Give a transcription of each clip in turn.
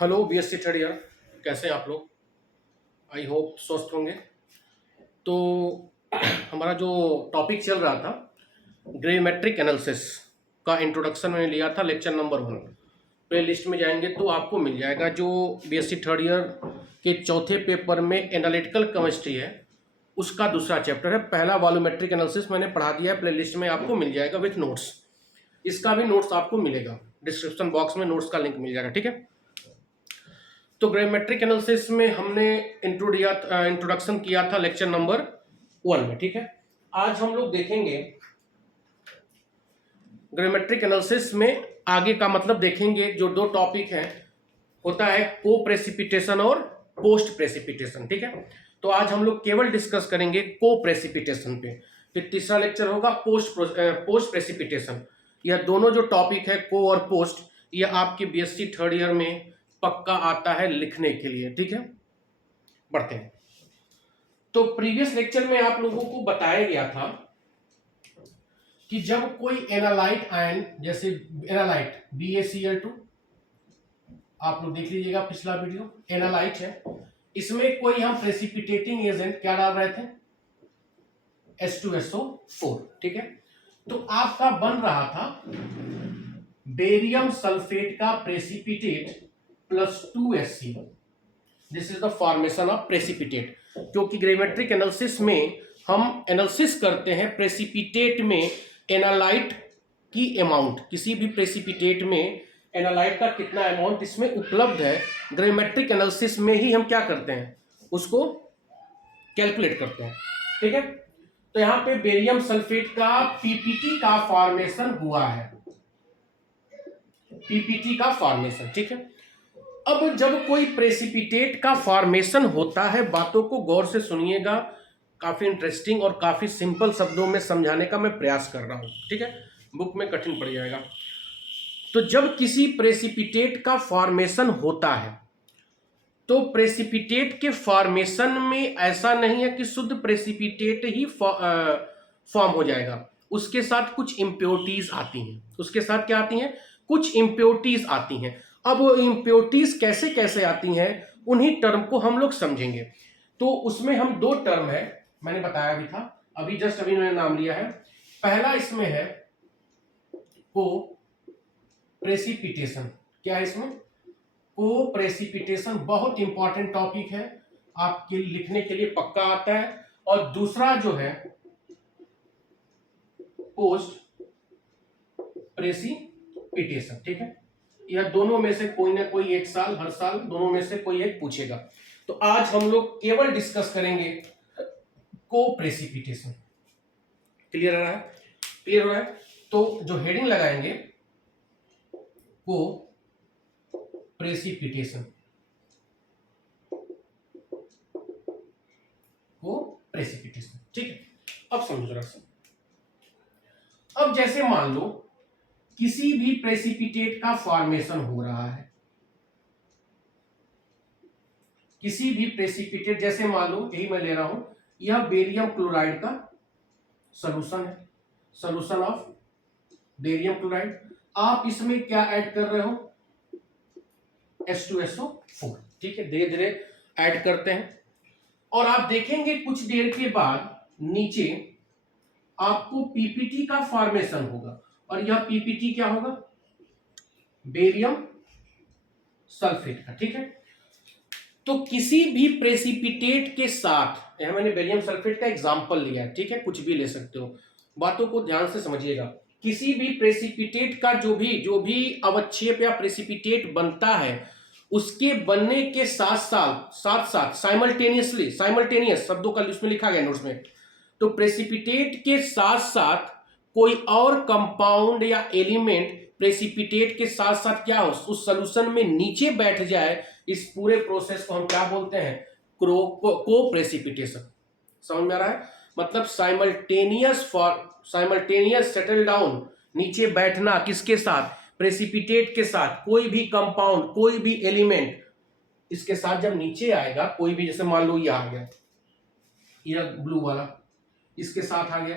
Hello BSc third year, कैसे हैं आप लोग? आई होप स्वस्थ होंगे। तो हमारा जो टॉपिक चल रहा था, ग्रेमेट्रिक एनालिसिस का इंट्रोडक्शन मैंने लिया था, लेक्चर नंबर 1। प्ले लिस्ट में जाएंगे तो आपको मिल जाएगा जो बीएससी थर्ड ईयर के चौथे पेपर में एनालिटिकल केमिस्ट्री है, उसका दूसरा चैप्टर है। पहला वॉल्यूमेट्रिक एनालिसिस मैंने पढ़ा दिया है, प्ले लिस्ट में आपको मिल जाएगा विथ नोट्स। इसका भी नोट्स आपको मिलेगा, डिस्क्रिप्शन बॉक्स में नोट्स का लिंक मिल जाएगा, ठीक है। तो ग्रामेट्रिक एनालिसिस में हमने इंट्रोडक्शन किया था लेक्चर नंबर 1 में, ठीक है। आज हम लोग देखेंगे ग्रामेट्रिक एनालिसिस में आगे का मतलब देखेंगे। जो दो टॉपिक हैं होता है को प्रेसिपिटेशन और पोस्ट प्रेसिपिटेशन, ठीक है। तो आज हम लोग केवल डिस्कस करेंगे को प्रेसिपिटेशन पे। फिर तीसरा लेक्चर होगा पोस्ट प्रेसिपिटेशन। यह दोनों जो टॉपिक है को और पोस्ट, यह आपके बीएससी थर्ड ईयर में पक्का आता है लिखने के लिए, ठीक है। बढ़ते हैं। तो प्रीवियस लेक्चर में आप लोगों को बताया गया था कि जब कोई एनालाइट आयन, जैसे एनालाइट BaCl2, आप लोग देख लीजिएगा पिछला वीडियो, एनालाइट है, इसमें कोई हम प्रेसिपिटेटिंग एजेंट क्या डाल रहे थे, H2SO4, ठीक है। तो आपका बन रहा था बेरियम सल्फेट का precipitate plus 2HCl। This is the formation of precipitate. क्योंकि ग्रेमेट्रिक एनालिसिस में हम एनालिसिस करते हैं प्रेसिपिटेट में एनालाइट की अमाउंट, किसी भी प्रेसिपिटेट में एनालाइट का कितना अमाउंट इसमें उपलब्ध है, ग्रेमेट्रिक एनालिसिस में ही हम क्या करते हैं, उसको कैलकुलेट करते हैं, ठीक है। तो यहां पे बेरियम सल्फेट का पीपीटी का फॉर्मेशन हुआ है, पीपीटी का फॉर्मेशन, ठीक है। अब जब कोई प्रेसिपिटेट का फॉर्मेशन होता है, बातों को गौर से सुनिएगा, काफी इंटरेस्टिंग और काफी सिंपल शब्दों में समझाने का मैं प्रयास कर रहा हूं, ठीक है। बुक में कठिन पड़ जाएगा। तो जब किसी प्रेसिपिटेट का फॉर्मेशन होता है, तो प्रेसिपिटेट के फॉर्मेशन में ऐसा नहीं है कि शुद्ध प्रेसिपिटेट ही फॉर्म हो जाएगा। उसके साथ कुछ इम्प्योरिटीज आती हैं। उसके साथ क्या आती हैं? कुछ इम्प्योरिटीज आती हैं। अब वो इम्प्योरिटीज कैसे कैसे आती हैं, उन्हीं टर्म को हम लोग समझेंगे। तो उसमें हम दो टर्म है, मैंने बताया भी था, अभी जस्ट अभी मैंने नाम लिया है। पहला इसमें है को प्रेसिपिटेशन। क्या है इसमें? को प्रेसिपिटेशन बहुत इंपॉर्टेंट टॉपिक है, आपके लिखने के लिए पक्का आता है। और दूसरा जो है पोस्ट प्रेसिपिटेशन, ठीक है। यह दोनों में से कोई ना कोई एक साल, हर साल दोनों में से कोई एक पूछेगा। तो आज हम लोग केवल डिस्कस करेंगे को प्रेसिपिटेशन। क्लियर हो रहा है? क्लियर हो रहा है? तो जो हेडिंग लगाएंगे को प्रेसिपिटेशन, को प्रेसिपिटेशन, ठीक है। अब समझो जरा सा। अब जैसे मान लो किसी भी प्रेसिपिटेट का फॉर्मेशन हो रहा है, किसी भी प्रेसिपिटेट, जैसे मान लो यही मैं ले रहा हूं, यह बेरियम क्लोराइड का सॉल्यूशन है, सॉल्यूशन ऑफ बेरियम क्लोराइड। आप इसमें क्या ऐड कर रहे हो? H2SO4, ठीक है। धीरे धीरे ऐड करते हैं और आप देखेंगे कुछ देर के बाद नीचे आपको पीपीटी का फॉर्मेशन होगा। और यह पीपीटी क्या होगा? बेरियम सल्फेट का, ठीक है। तो किसी भी प्रेसिपिटेट के साथ, यहां मैंने बेरियम सल्फेट का एग्जांपल लिया है, ठीक है, कुछ भी ले सकते हो, बातों को ध्यान से समझिएगा। किसी भी प्रेसिपिटेट का जो भी अवक्षेप या प्रेसिपिटेट बनता है, उसके बनने के साथ साथ साइमल्टेनियस शब्दों का उसमें लिखा गया नोट्स में। तो प्रेसिपिटेट के साथ साथ कोई और कंपाउंड या एलिमेंट प्रेसिपिटेट के साथ साथ क्या हो, उस सॉल्यूशन में नीचे बैठ जाए, इस पूरे प्रोसेस को हम क्या बोलते हैं? को प्रेसिपिटेशन। समझ में आ रहा है? मतलब साइमल्टेनियस सेटल डाउन, नीचे बैठना, किसके साथ? प्रेसिपिटेट के साथ। कोई भी कंपाउंड, कोई भी एलिमेंट इसके साथ जब नीचे आएगा, कोई भी, जैसे मान लो ये आ गया, ये ब्लू वाला इसके साथ आ गया,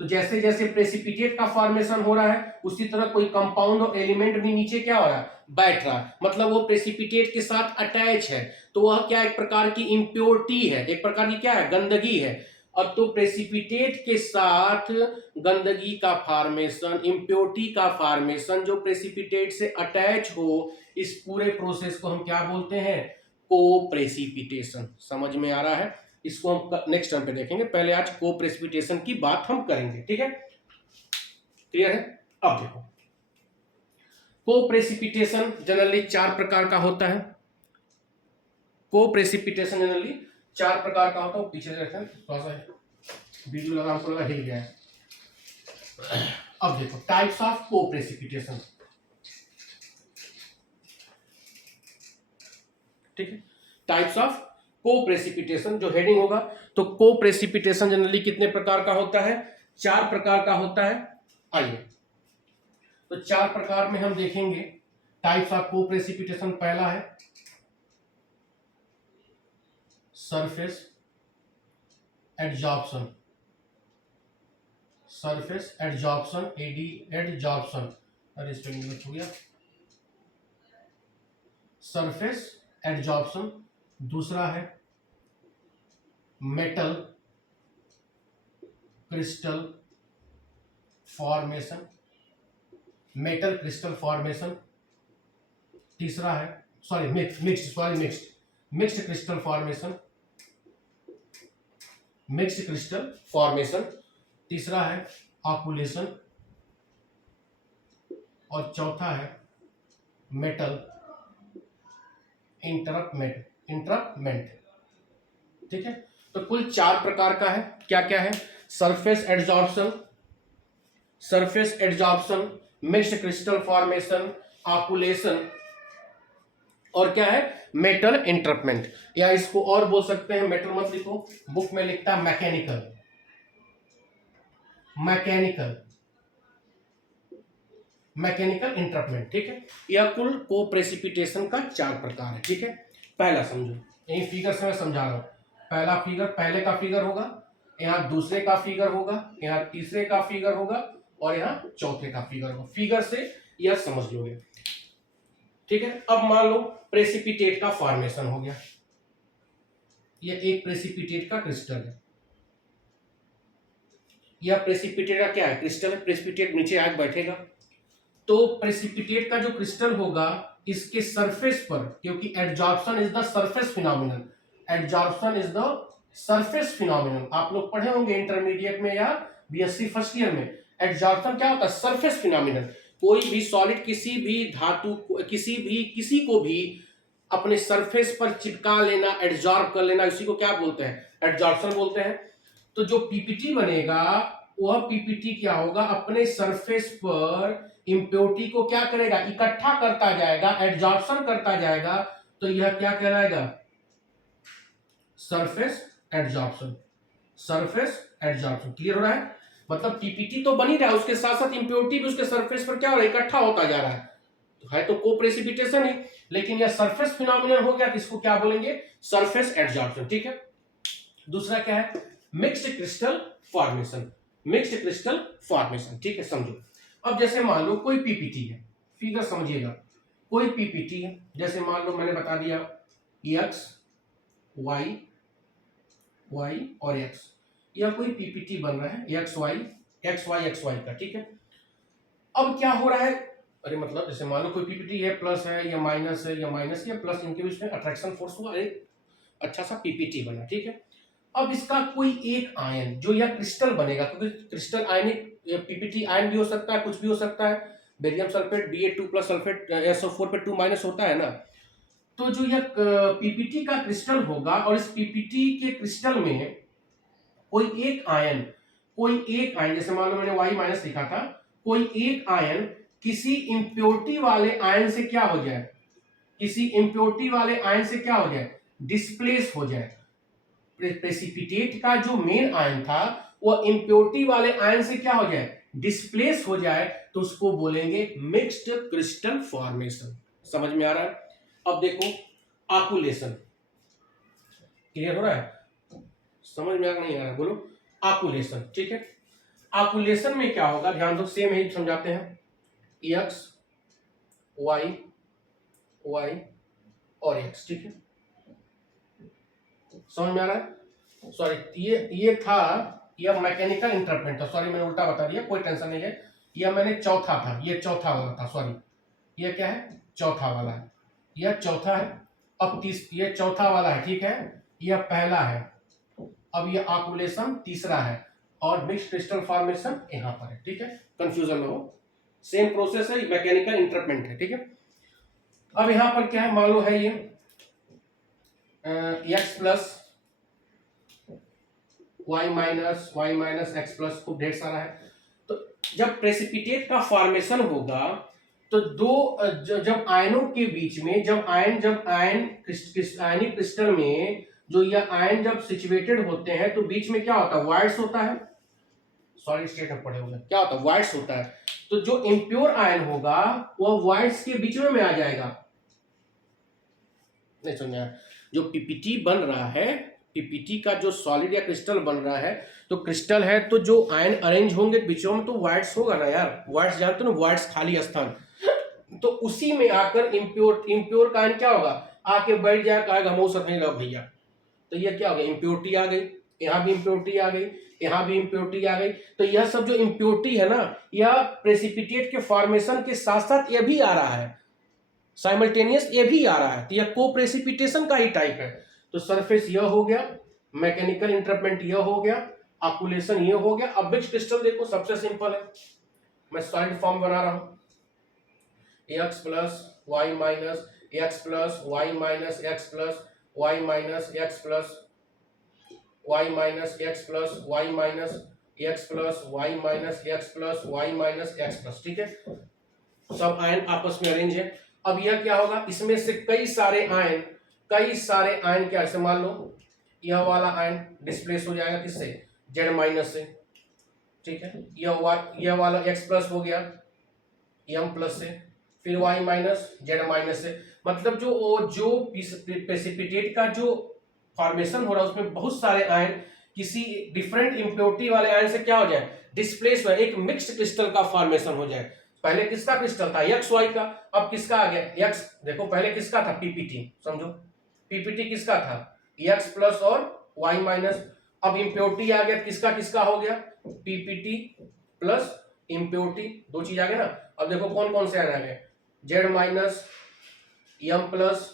तो जैसे जैसे प्रेसिपिटेट का फॉर्मेशन हो रहा है उसी तरह कोई कंपाउंड और एलिमेंट भी नीचे क्या हो रहा है, बैठ रहा है, मतलब वो प्रेसिपिटेट के साथ अटैच है, तो वह क्या एक प्रकार की इम्प्योरिटी है, एक प्रकार की क्या है, गंदगी है। अब तो प्रेसिपिटेट के साथ गंदगी का फॉर्मेशन, इम्प्योरिटी का फॉर्मेशन जो प्रेसिपिटेट से अटैच हो, इस पूरे प्रोसेस को हम क्या बोलते हैं, को प्रेसिपिटेशन। समझ में आ रहा है? इसको हम नेक्स्ट टर्म पे देखेंगे, पहले आज को प्रेसिपिटेशन की बात हम करेंगे, ठीक है, क्लियर है? अब देखो, को प्रेसिपिटेशन जनरली 4 प्रकार का होता है। को प्रेसिपिटेशन जनरली 4 प्रकार का होता है। पीछे से थोड़ा सा वीडियो लगा, हमको लगा हिल गया है। अब देखो टाइप्स ऑफ को प्रेसिपिटेशन, ठीक है, टाइप्स ऑफ को प्रेसिपिटेशन जो हेडिंग होगा, तो को प्रेसिपिटेशन जनरली कितने प्रकार का होता है, 4 प्रकार का होता है। आइए, तो 4 प्रकार में हम देखेंगे टाइप्स ऑफ को प्रेसिपिटेशन। पहला है surface adsorption, surface adsorption, adsorption, अरे इस पे इंग्लिश हो गया, सरफेस एडजॉर्प्शन। दूसरा है metal crystal formation, metal crystal formation. तीसरा है mixed crystal formation, mixed crystal formation. तीसरा है ऑकुलेशन, और चौथा है मेटल इंटरपमेंट, ठीक है। तो कुल 4 प्रकार का है। क्या क्या है, surface adsorption, mixed crystal formation, occlusion, और क्या है, मेटल इंटरपमेंट, या इसको और बोल सकते हैं, मेटल मत लिखो, बुक में लिखता है मैकेनिकल इंटरपमेंट, ठीक है। यह कुल को प्रेसिपिटेशन का 4 प्रकार है, ठीक है। पहला समझो, यही फिगर से मैं समझा रहा हूं। पहला फिगर, पहले का फिगर होगा, यहाँ दूसरे का फिगर होगा, यहाँ तीसरे का फिगर होगा, और यहाँ चौथे का फिगर होगा। फिगर से यह समझ लोगे, ठीक है। अब मान लो प्रेसिपिटेट का फॉर्मेशन हो गया, यह एक प्रेसिपिटेट का क्रिस्टल है, यह प्रेसिपिटेट का क्या है, क्रिस्टल है। प्रेसिपिटेट नीचे आके बैठेगा, तो प्रेसिपिटेट का जो क्रिस्टल होगा इसके सरफेस पर, क्योंकि adsorption is the surface phenomenon, adsorption is the surface phenomenon, आप लोग पढ़े होंगे इंटरमीडिएट में या बीएससी फर्स्ट ईयर में। एडजॉर्प्शन क्या होता है, सरफेस फिनोमिनन। कोई भी सॉलिड, किसी भी धातु, किसी को भी अपने सरफेस पर चिपका लेना, एडजॉर्ब कर लेना, इसी को क्या बोलते हैं, एडजॉर्प्शन बोलते हैं। तो जो पीपीटी बनेगा, वह पीपीटी क्या होगा, अपने सरफेस पर इम्प्योरिटी को क्या करेगा, इकट्ठा करता जाएगा, एडजॉर्प्शन करता जाएगा, तो यह क्या कहलाएगा, सरफेस एडजॉर्प्शन। क्लियर हो रहा है? मतलब पीपीटी तो बन ही रहा है, उसके साथ साथ इम्प्योरिटी भी उसके सरफेस पर क्या हो रहा है, इकट्ठा होता जा रहा है तो को प्रेसिपिटेशन ही, लेकिन यह सरफेस फिनोमिनन हो गया, इसको क्या बोलेंगे, सरफेस एडजॉर्प्शन, ठीक है। दूसरा क्या है, मिक्स्ड क्रिस्टल फॉर्मेशन, ठीक है, समझो। अब जैसे मान लो कोई पीपीटी है, फिगर समझिएगा, कोई पीपीटी है, जैसे मान लो मैंने बता दिया एक्स वाई और एक्स, यह कोई पीपीटी बन रहा है, एक्स वाई का, ठीक है। अब क्या हो रहा है, अरे मतलब जैसे मान लो कोई पीपीटी है, प्लस है या माइनस है, या माइनस या प्लस, इनके बीच में अट्रैक्शन फोर्स हुआ, एक अच्छा सा पीपीटी बना, ठीक है। अब इसका कोई एक आयन जो यह क्रिस्टल बनेगा, क्योंकि क्रिस्टल आयनिक, पीपीटी आयन भी हो सकता है, कुछ भी हो सकता है, barium sulphate Ba2 plus sulphate SO4 पे 2 माइनस होता है ना, तो जो यह पीपीटी का क्रिस्टल होगा, और इस पीपीटी के क्रिस्टल में कोई एक आयन, जैसे मान लो मैंने Y माइनस लिखा था, कोई एक आयन किसी इम्प्योरिटी वाले आयन से क्या हो जाए, डिस्प्लेस हो जाए। प्रेसिपिटेट का जो मेन आयन था वो इम्प्योरिटी वाले आयन से क्या हो जाए, डिस्प्लेस हो जाए, तो उसको बोलेंगे मिक्स्ड क्रिस्टल फॉर्मेशन। समझ में आ रहा है? अब देखो ऑकुलेशन, क्लियर हो रहा है, समझ में आ रहा नहीं आ रहा, बोलो ऑकुलेशन, ठीक है। आकुलेशन में क्या होगा, ध्यान दो, सेम ही समझाते हैं, एक्स वाई वाई और एक्स, ठीक है, समझ में आ रहा है। सॉरी ये था, यह मैकेनिकल इंटरप्रेट था, सॉरी मैंने उल्टा बता दिया, कोई टेंशन नहीं है, यह मैंने चौथा था, ये चौथा वाला था, सॉरी ये क्या है, चौथा वाला है, यह चौथा है, अब ये चौथा वाला है, ठीक है, यह पहला है, अब यह आकुलेशन तीसरा है, और मिक्स्ड क्रिस्टल फॉर्मेशन यहां पर है, ठीक है, कंफ्यूजन में हो, सेम प्रोसेस है, मैकेनिकल इंटरप्रेट है, ठीक है। अब यहां पर क्या है, मान लो है ये x plus y minus x plus, खूब ढेर सारा है। तो जब प्रेसिपिटेट का फॉर्मेशन होगा तो जब आयनों के बीच में, जब आयनिक क्रिस्टल में जो यह आयन जब सिचुएटेड होते हैं तो बीच में क्या होता है, वाइड्स होता है, सॉलिड स्टेट में पड़े हुए क्या होता है, वाइड्स होता है। तो जो इम्प्योर आयन होगा वह वाइड्स के बीच में आ जाएगा, नहीं समझा, जो पीपीटी बन रहा है, पीपीटी का जो सॉलिड या क्रिस्टल बन रहा है, तो क्रिस्टल है तो जो आयन अरेंज होंगे बीचों में तो वाइड्स होगा ना यार, वाइड्स जानते हो ना, वाइड्स खाली स्थान, तो उसी में आकर इम्प्योर का आयन क्या होगा, आके बैठ जाए, कहेगा हम सब नहीं रहो भैया, तो ये क्या हो गया, इम्प्योरिटी आ गई, यहाँ भी इम्प्योरिटी आ गई, यहाँ भी इम्प्योरिटी आ गई। तो यह सब जो इम्प्योरिटी है ना, यह प्रेसिपिटेट के फॉर्मेशन के साथ साथ यह भी आ रहा है, साइमल्टेनियस ये भी आ रहा है, तो यह को प्रेसिपिटेशन का ही टाइप है। तो सरफेस यह हो गया, मैकेनिकल इंटरप्रेट यह हो गया, आकुलेशन यह हो गया। अब मिक्स्ड क्रिस्टल देखो, सबसे सिंपल है, मैं सॉलिड फॉर्म बना रहा हूं, x plus y minus x plus y minus x plus y minus x plus y minus x plus y minus x plus y minus x plus y minus x plus, ठीक है, सब ion आपस में arrange है। अब यह क्या होगा, इसमें से कई सारे आयन क्या, ऐसे मान लो यह वाला आयन डिस्प्लेस हो जाएगा किससे, जेड माइनस से, ठीक है, यह वाला एक्स प्लस हो गया एम प्लस से, फिर वाई माइनस जेड माइनस से। मतलब जो प्रेसिपिटेट का जो फॉर्मेशन हो रहा है उसमें बहुत सारे आयन किसी डिफरेंट इम्प्योरिटी वाले आयन से क्या हो जाए, डिस्प्लेस हो, एक मिक्स्ड क्रिस्टल का फॉर्मेशन हो जाए। पहले किसका क्रिस्टल था, एक्स वाई का, अब किसका आ गया, एक्स, देखो पहले किसका था, पीपीटी, समझो पीपीटी किसका था, एक्स प्लस और वाई माइनस, अब इम्प्योरिटी आ गया, किसका किसका हो गया, पीपीटी प्लस इम्प्योरिटी, दो चीज आ गया ना। अब देखो कौन कौन से आयन आ गए, z minus m plus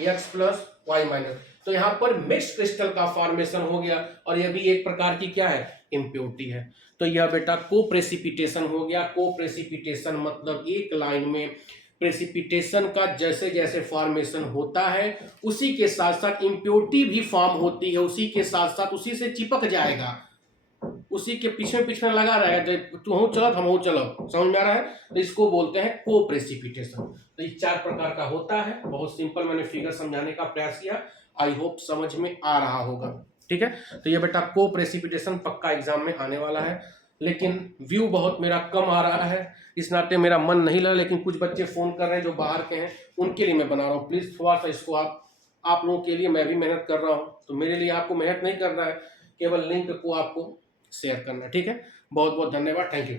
x plus y minus, तो यहां पर मिक्स्ड क्रिस्टल का फॉर्मेशन हो गया, और यह भी एक प्रकार की क्या है, इम्प्योरिटी है। तो यह बेटा को प्रेसिपिटेशन हो गया। को प्रेसिपिटेशन मतलब एक लाइन में प्रेसिपिटेशन का जैसे जैसे फॉर्मेशन होता है उसी के साथ साथ इम्प्योरिटी भी फॉर्म होती है, उसी के साथ साथ उसी से चिपक जाएगा, उसी के पीछे पीछे लगा रहेगा, तू हूँ चलो हम चलो, समझ में आ रहा है। तो इसको बोलते हैं को प्रेसिपिटेशन। तो ये चार प्रकार का होता है, बहुत सिंपल मैंने फिगर समझाने का प्रयास किया, आई होप समझ में आ रहा होगा, ठीक है। तो ये बेटा को प्रेसिपिटेशन पक्का एग्जाम में आने वाला है, लेकिन व्यू बहुत मेरा कम आ रहा है, इस नाते मेरा मन नहीं लगा, लेकिन कुछ बच्चे फोन कर रहे हैं जो बाहर के हैं, उनके लिए मैं बना रहा हूँ। प्लीज थोड़ा सा इसको आप लोगों के लिए मैं भी मेहनत कर रहा हूँ, तो मेरे लिए आपको मेहनत नहीं करना है, केवल लिंक को आपको शेयर करना है, ठीक है। बहुत बहुत धन्यवाद, थैंक यू।